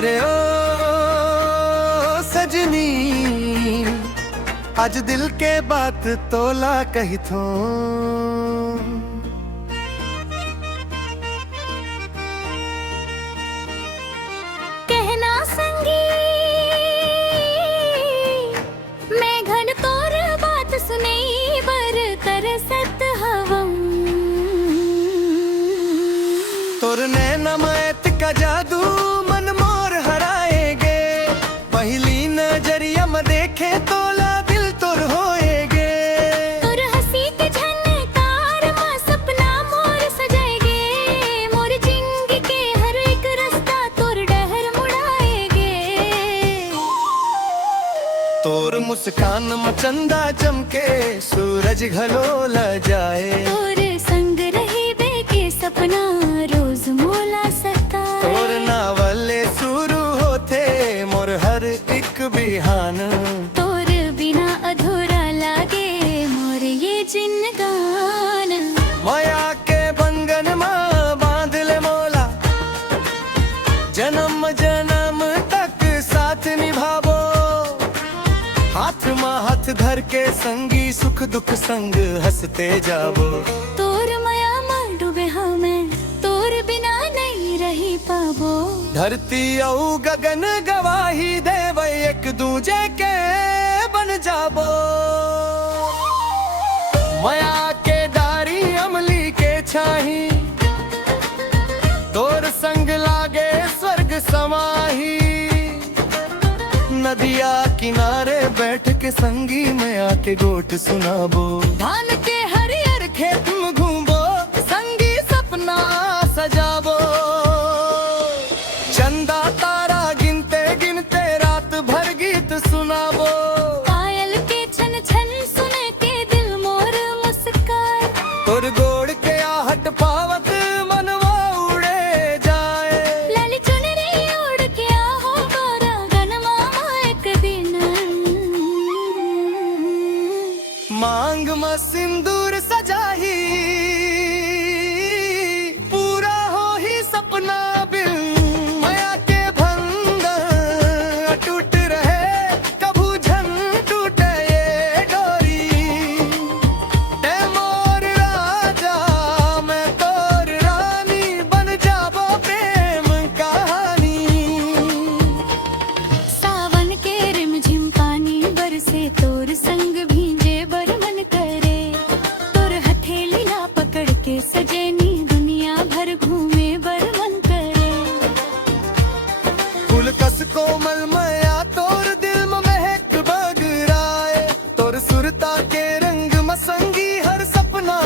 अरे ओ सजनी, आज दिल के बात तोला कही थो। कहना संगी मैं घन तोर बात सुने बर कर सत हवम। तोर नैना मैत का जादू मन मोर हराएगे, पहली नजरिया में देखे तोला दिल तोर होएगे। तोर हंसी के झनकार मां सपना मोर सजाएगे, मोर जिंदगी के हर एक रास्ता तोर डहर मुड़ाएगे। तोर मुस्कान में चंदा चमके सूरज घलोला जाए, तोर संग रही बे के सपना रोज मोला सता। तोर नावले शुरू होते मोर हर एक बिहान, तोर बिना अधूरा लागे मोर ये जिंदगान। माया के बंधन में बांध ले मोला, जन्म जन्म तक साथ निभावो। हाथ में हाथ धर के संगी सुख दुख संग हंसते जाबो। तोर माया में डूबे हमें तोर बिना नहीं रही पाबो। धरती औ गगन गवाही देवे एक दूजे के बन जाबो। माया के डारी अमली के छाही, तोर संग लागे स्वर्ग समाही। नदिया किनारे बैठ के संगी में आके गोट सुनाबो। धान के हरियर खेत में घूमबो, संगी सपना सजाबो। चंदा तारा गिनते गिनते रात भर गीत सुनाबो। पायल के छन छन सुन के दिल मोर मुस्काए, तोर गोड़ के आहट पावत मनवा उड़े जाए। लाली चुनरी उड़ के आहो गोरा गनमा एक दिन। मांग में सिंदूर सजाही, पूरा हो ही सपना बिन। माया के बंधन अटूट रहे, कभू झन टूटे ये डोरी। ते मोर राजा मैं तोर रानी, बन जाबो प्रेम कहानी। सावन के रिमझिम पानी बरसे तोर संग भींजे बर मन करे। तोर हथेली ला पकड़ के सजेनी दुनिया भर घूमे बर मन करे। फूल कस कोमल माया तोर दिल में महक बगराए। तोर सुरता के रंग में संगी हर सपना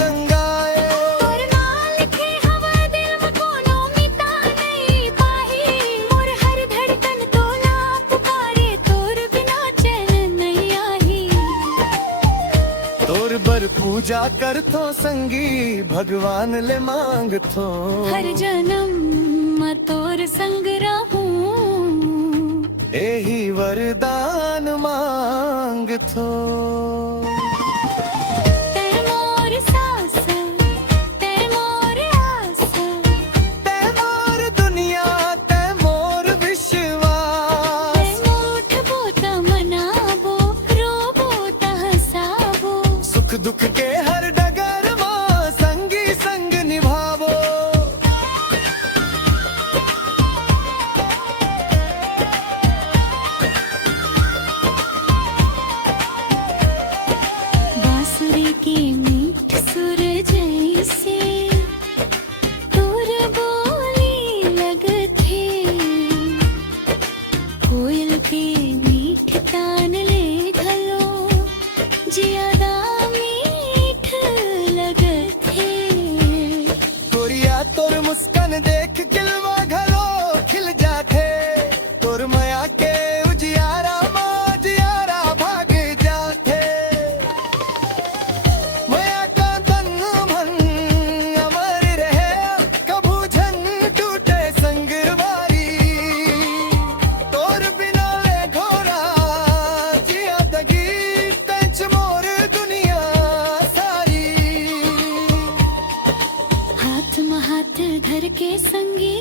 रंगाए। तोर नाल लिखे हवा दिल में कोनो मिटा नहीं पाही। मोर हर धड़कन तोला पुकारे, तोर बिना चैन नहीं आही। तोर बर पूजा कर थो संगी भगवान ले मांग थो। हर जन्म मैं तोर संग रहूं, एही वरदान मांग थो। तै मोर सास तै मोर आस। ते मोर दुनिया ते मोर तै विश्वास। मूठ बोत मनाबो, रोबो त हसाबो। सुख दुख के हर डगर मां संगी संग निभावो। बांसुरी की मीठ सुर जैसे तोर बोली लगथे। कोयल के मीठ तान ले घलो, जियादा मीठ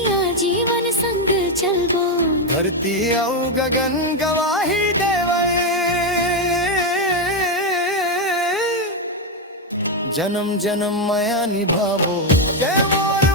सैया जीवन संग चलबो। धरती औ गगन गवाही देवे, जन्म जन्म माया निभावो। जय मोर